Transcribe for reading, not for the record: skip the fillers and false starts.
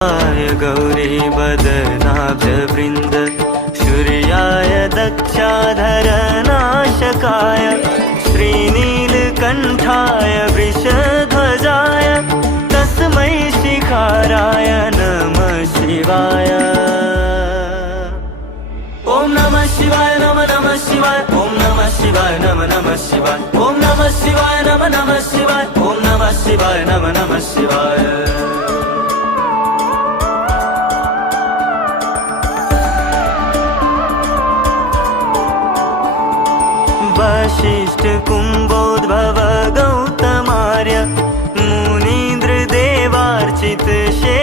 गौरी बदनाभ्यवृन्द सूर्याय दक्षाधरनाशकाय श्रीनीलकण्ठाय वृषध्वजाय तस्मै शिखाराय नमः शिवाय। ॐ नमः शिवाय नमः नमः शिवाय ॐ नमः शिवाय नमः नमः शिवाय ॐ नमः शिवाय नमः नमः शिवाय ॐ नमः शिवाय नमः नमः शिवाय। वशिष्ठ कुम्भोद्भव गौतमार्य मुनीन्द्र देवार्चित शे